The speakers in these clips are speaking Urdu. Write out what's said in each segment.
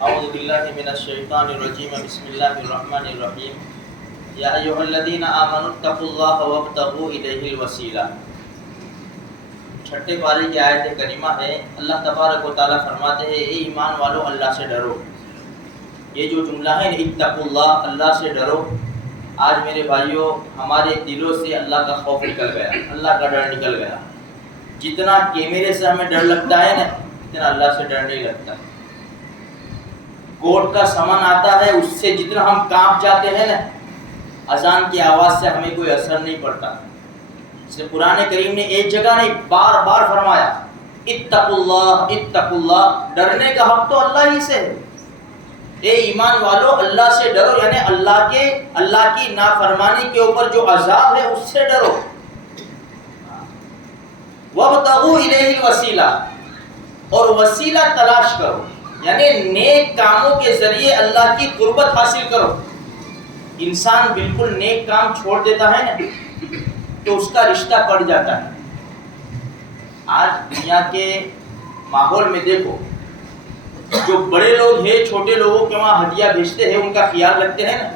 اعوذ باللہ من الشیطان الرجیم بسم اللہ الرحمن الرحیم یا ایھا الذین آمنوا اتقوا اللہ وابتغوا الیہ الوسیلہ۔ چھٹے پارے کی آیت کریمہ ہے۔ اللہ تبارک و تعالیٰ فرماتے ہیں اے ایمان والو اللہ سے ڈرو۔ یہ جو جملہ ہے اتقوا اللہ، اللہ سے ڈرو، آج میرے بھائیوں ہمارے دلوں سے اللہ کا خوف نکل گیا، اللہ کا ڈر نکل گیا۔ جتنا کیمرے سے ہمیں ڈر لگتا ہے نا، اتنا اللہ سے ڈر نہیں لگتا۔ کوٹ کا سمن آتا ہے، اس سے جتنا ہم کانپ جاتے ہیں نا، اذان کی آواز سے ہمیں کوئی اثر نہیں پڑتا۔ اس سے قرآن کریم نے ایک جگہ نہیں بار بار فرمایا اتقوا اللہ، ڈرنے کا حق تو اللہ ہی سے ہے۔ اے ایمان والو اللہ سے ڈرو، یعنی اللہ کی نافرمانی کے اوپر جو عذاب ہے اس سے ڈرو۔ وابتغوا الیہ الوسیلہ، اور وسیلہ تلاش کرو، یعنی نیک کاموں کے ذریعے اللہ کی قربت حاصل کرو۔ انسان بالکل نیک کام چھوڑ دیتا ہے نا تو اس کا رشتہ کٹ جاتا ہے۔ آج دنیا کے ماحول میں دیکھو، جو بڑے لوگ ہیں چھوٹے لوگوں کے وہاں ہدیہ بھیجتے ہیں، ان کا خیال رکھتے ہیں نا،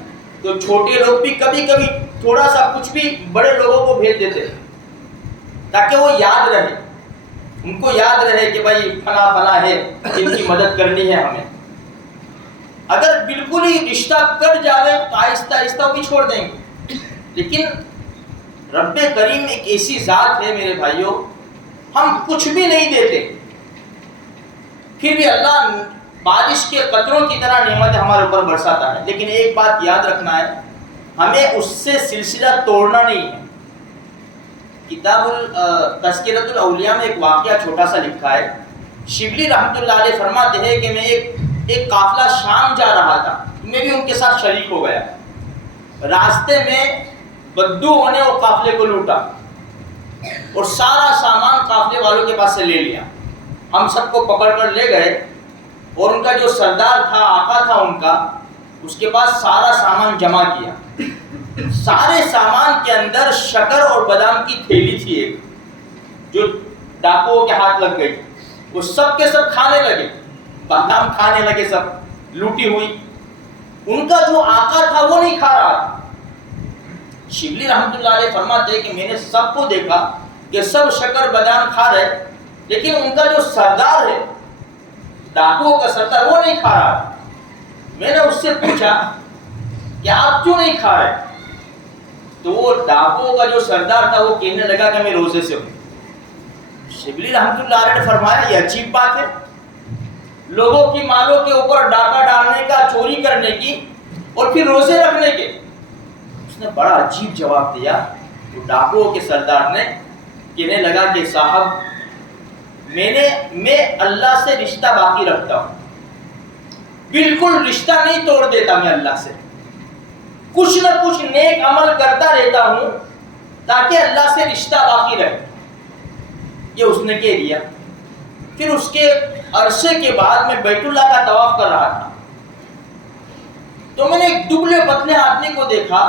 تو چھوٹے لوگ بھی کبھی کبھی تھوڑا سا کچھ بھی بڑے لوگوں کو بھیج دیتے ہیں تاکہ وہ یاد رہے، ان کو یاد رہے کہ بھائی فلاں فلاں ہے جن کی مدد کرنی ہے ہمیں۔ اگر بالکل ہی رشتہ کٹ جاوے تو آہستہ آہستہ وہ بھی چھوڑ دیں گے۔ لیکن رب کریم ایک ایسی ذات ہے میرے بھائیوں، ہم کچھ بھی نہیں دیتے پھر بھی اللہ بارش کے قطروں کی طرح نعمت ہمارے اوپر برساتا ہے۔ لیکن ایک بات یاد رکھنا ہے، ہمیں اس سے سلسلہ توڑنا نہیں ہے۔ کتاب تذکرۃ الاولیاء میں ایک واقعہ چھوٹا سا لکھا ہے۔ شبلی رحمۃ اللہ علیہ فرماتے ہیں کہ میں ایک قافلہ شام جا رہا تھا، میں بھی ان کے ساتھ شریک ہو گیا۔ راستے میں بدوؤں نے وہ قافلے کو لوٹا اور سارا سامان قافلے والوں کے پاس سے لے لیا۔ ہم سب کو پکڑ کر لے گئے اور ان کا جو سردار تھا، آقا تھا ان کا، اس کے پاس سارا سامان جمع کیا۔ سارے سامان کے اندر شکر اور بادام کی تھیلی تھی ایک، جو ڈاکوؤں کے ہاتھ لگ گئی۔ وہ سب کے سب کھانے لگے، بادام کھانے لگے، سب لوٹی ہوئی۔ ان کا جو آقا تھا وہ نہیں کھا رہا تھا۔ شبلی رحمۃ اللہ علیہ فرماتے ہیں کہ میں نے سب کو دیکھا کہ سب شکر بادام کھا رہے، لیکن ان کا جو سردار ہے، ڈاکوؤں کا سردار، وہ نہیں کھا رہا تھا۔ میں نے اس سے پوچھا کہ آپ کیوں نہیں کھا رہے؟ تو وہ ڈاکوؤں کا جو سردار تھا وہ کہنے لگا کہ میں روزے سے ہوں۔ شبلی رحمۃ اللہ علیہ نے فرمایا یہ عجیب بات ہے، لوگوں کی مالوں کے اوپر ڈاکہ ڈالنے کا، چوری کرنے کی، اور پھر روزے رکھنے کے۔ اس نے بڑا عجیب جواب دیا۔ تو ڈاکوؤں کے سردار نے کہنے لگا کہ صاحب میں اللہ سے رشتہ باقی رکھتا ہوں، بالکل رشتہ نہیں توڑ دیتا میں اللہ سے، کچھ نہ کچھ نیک عمل کرتا رہتا ہوں تاکہ اللہ سے رشتہ باقی رہے۔ یہ اس نے کہہ دیا۔ پھر اس کے عرصے کے بعد میں بیت اللہ کا طواف کر رہا تھا، تو میں نے ایک دبلے پتلے آدمی کو دیکھا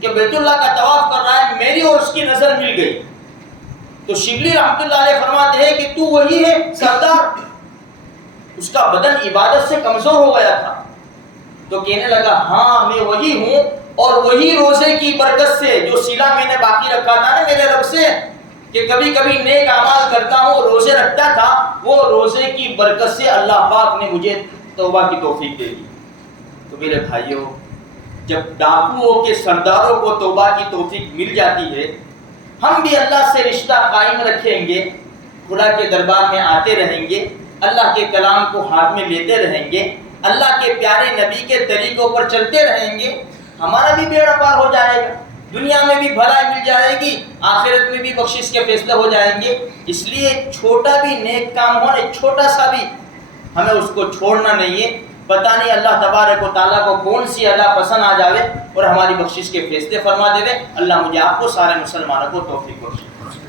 کہ بیت اللہ کا طواف کر رہا ہے، میری اور اس کی نظر مل گئی۔ تو شبلی رحمۃ اللہ علیہ فرماتے ہیں کہ تو وہی ہے سردار؟ اس کا بدن عبادت سے کمزور ہو گیا تھا، تو کہنے لگا ہاں میں وہی ہوں، اور وہی روزے کی برکت سے جو صلہ میں نے باقی رکھا تھا نا میرے رب سے، کہ کبھی کبھی نیک اعمال کرتا ہوں، روزے رکھتا تھا، وہ روزے کی برکت سے اللہ پاک نے مجھے توبہ کی توفیق دے دی۔ تو میرے بھائیوں، جب ڈاکوؤں کے سرداروں کو توبہ کی توفیق مل جاتی ہے، ہم بھی اللہ سے رشتہ قائم رکھیں گے، خدا کے دربار میں آتے رہیں گے، اللہ کے کلام کو ہاتھ میں لیتے رہیں گے، اللہ کے پیارے نبی کے طریقوں پر چلتے رہیں گے، ہمارا بھی بیڑا پار ہو جائے گا، دنیا میں بھی بھلائی مل جائے گی، آخرت میں بھی بخشش کے فیصلے ہو جائیں گے۔ اس لیے چھوٹا بھی نیک کام ہو نا، چھوٹا سا بھی، ہمیں اس کو چھوڑنا نہیں ہے۔ پتہ نہیں اللہ تبارک و تعالیٰ کو کون سی ادا پسند آ جاوے اور ہماری بخشش کے فیصلے فرما دے۔ اللہ مجھے آپ کو سارے مسلمانوں کو توفیق بخشے۔